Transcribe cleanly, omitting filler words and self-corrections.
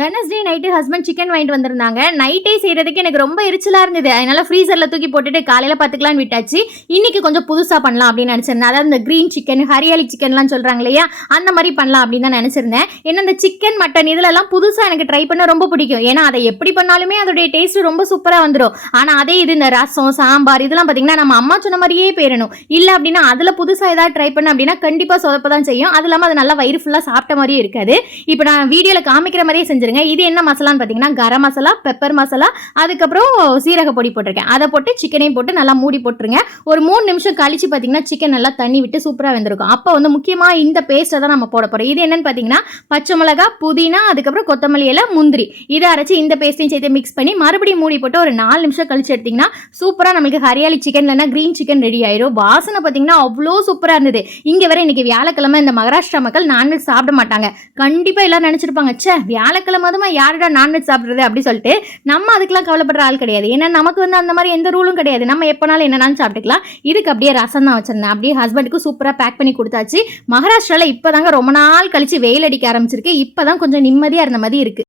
Wednesday night husband chicken வாங்கிட்டு வந்திருந்தாங்க. நைட்டே செய்கிறதுக்கு எனக்கு ரொம்ப எரிச்சலாக இருந்தது. அதனால ஃப்ரீசரில் தூக்கி போட்டுட்டு காலையில் பார்த்துக்கலான்னு விட்டாச்சு. இன்னைக்கு கொஞ்சம் புதுசாக பண்ணலாம் அப்படின்னு நினச்சிருந்தேன். அதாவது இந்த க்ரீன் சிக்கன், ஹரியாலி சிக்கன்லாம் சொல்கிறாங்க இல்லையா, அந்த மாதிரி பண்ணலாம் அப்படின்னு தான் நினச்சிருந்தேன். ஏன்னா இந்த சிக்கன், மட்டன் இதிலெல்லாம் புதுசாக எனக்கு ட்ரை பண்ண ரொம்ப பிடிக்கும். ஏன்னா அதை எப்படி பண்ணாலுமே அதோடைய டேஸ்ட் ரொம்ப சூப்பராக வந்துடும். ஆனால் அதே இது இந்த ரசம், சாம்பார் இதெல்லாம் பார்த்தீங்கன்னா நம்ம அம்மா சொன்ன மாதிரியே போயிடணும். இல்லை அப்படின்னா அதில் புதுசாக ஏதாவது ட்ரை பண்ண அப்படின்னா கண்டிப்பாக சொதப்ப தான் செய்யும். அது இல்லாமல் அது நல்லா வயிறு ஃபுல்லாக சாப்பிட்ட மாதிரியே இருக்காது. இப்போ நான் வீடியோவில் காமிக்கிற மாதிரியே செஞ்சிருங்க. இது என்ன மசாலான்னு பார்த்தீங்கன்னா கரம் மசாலா, பெப்பர் மசாலா, அதுக்கப்புறம் சீரக பொடி போட்டிருக்கேன். அதை போட்டு சிக்கனையும் போட்டு நல்லா மூடி போட்டுருங்க. ஒரு 3 நிமிஷம் கழிச்சு பார்த்தீங்கன்னா சிக்கன் நல்லா தண்ணி விட்டு சூப்பராக வெந்திருக்கும். அப்போ வந்து முக்கியமாக இந்த பேஸ்ட்டை தான் நம்ம போட போகிறோம். இது என்னன்னு பார்த்தீங்கன்னா பச்சை மிளகா, புதினா, அதுக்கப்புறம் கொத்தமல்லி இலை, முந்திரி இதை அரைச்சி இந்த பேஸ்ட்டையும் சேர்த்து மிக்ஸ் பண்ணி மறுபடியும் மூடி போட்டு ஒரு 4 நிமிஷம் கழிச்சு எடுத்திங்கன்னா சூப்பராக நம்மளுக்கு ஹரியாலி சிக்கன் இல்லைன்னா க்ரீன் சிக்கன் ரெடி ஆயிரும். வாசனை பார்த்தீங்கன்னா அவ்வளோ சூப்பராக இருந்தது. இங்கே வர இன்னைக்கு வியாழக்கிழமை இந்த மகாராஷ்டிரா மக்கள் நான்வெஜ் சாப்பிட மாட்டாங்க. கண்டிப்பாக எல்லாரும் நினச்சிருப்பாங்க, சே வியாழக்கிழமை அதுமா யாருடா நான்வெஜ் சாப்பிட்றது அப்படி சொல்லிட்டு. நம்ம அதுக்கெல்லாம் கவலைப்படுற ஆள் கிடையாது. ஏன்னா நமக்கு வந்து அந்த மாதிரி எந்த ரூலும் கிடையாது. நம்ம எப்போனாலும் என்னன்னாலும் சாப்பிட்டுக்கலாம். இதுக்கு அப்படியே ரசம் தான் வச்சிருந்தேன். அப்படியே ஹஸ்பண்டுக்கு சூப்பராக பேக் பண்ணி கொடுத்தாச்சு. மகாராஷ்டிராவில் இப்போ தாங்க ரொம்ப நாள் கழிச்சு வெயில் அடிக்க ஆரம்பிச்சிருக்கு. இப்போ தான் கொஞ்சம் நிம்மதியாக இருந்த மாதிரி இருக்குது.